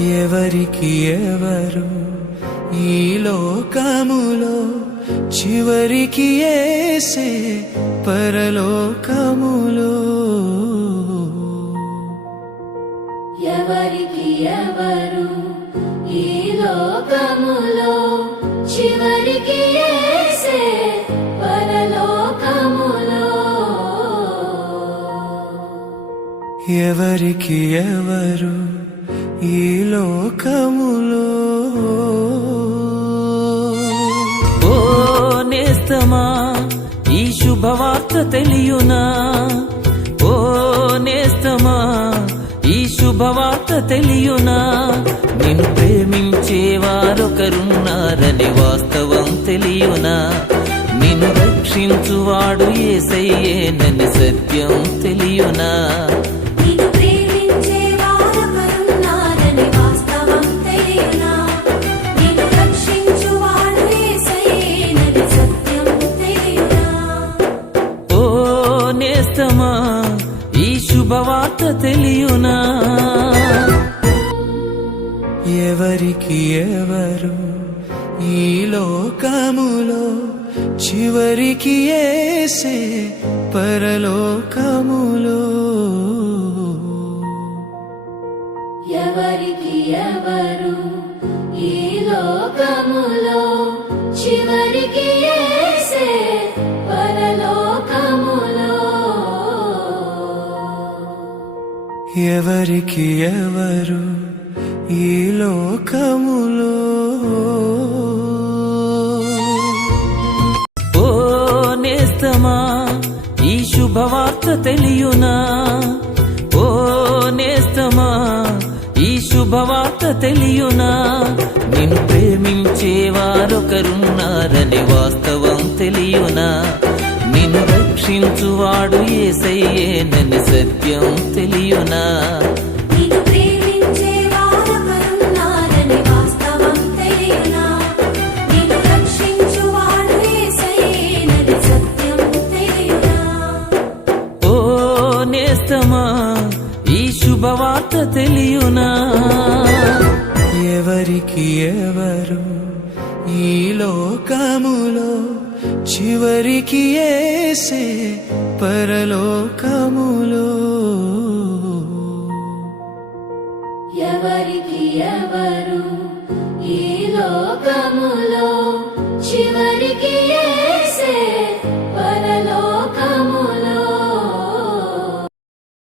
ఎవరికి ఎవరు ఈ లోకములో చివరికి యేసే పరలోకములో. ఎవరికి ఎవరు ఈ లోకములో చివరికి యేసే పరలోకములో. ఎవరికి ఎవరు ఈ లోకములో. ఓ నేస్తమా ఈ శుభవార్త తెలియునా, ఓ నేస్తమా ఈ శుభవార్త తెలియునా, నిన్ను ప్రేమించే వారొకరున్నారని వాస్తవం తెలియునా, నిన్ను రక్షించువాడు యేసయ్యేనని సత్యం తెలియునా. ఈ శుభవార్త తెలియునా. ఎవరికి ఎవరు ఈ లోకములో చివరికి యేసే పరలోకములో. ఎవరికి ఎవరు ఈ లోకములో చివరికి యేసే పరలోకములో. ఎవరికి ఎవరు ఈ లోకములో. ఓ నేస్తమా ఈ శుభవార్త తెలియునా, ఓ నేస్తమా ఈ శుభవార్త తెలియునా, నిన్ను ప్రేమించే వారొకరున్నారని వాస్తవం తెలియునా, నిన్ను రక్షించువాడు యేసయ్యేనని సత్యం తెలియునా. ఓ నేస్తమా ఈ శుభవార్త తెలియునా. ఎవరికి ఎవరు ఈ లోకములో చివరికి యేసే పరలోకములో. ఎవరికి ఎవరు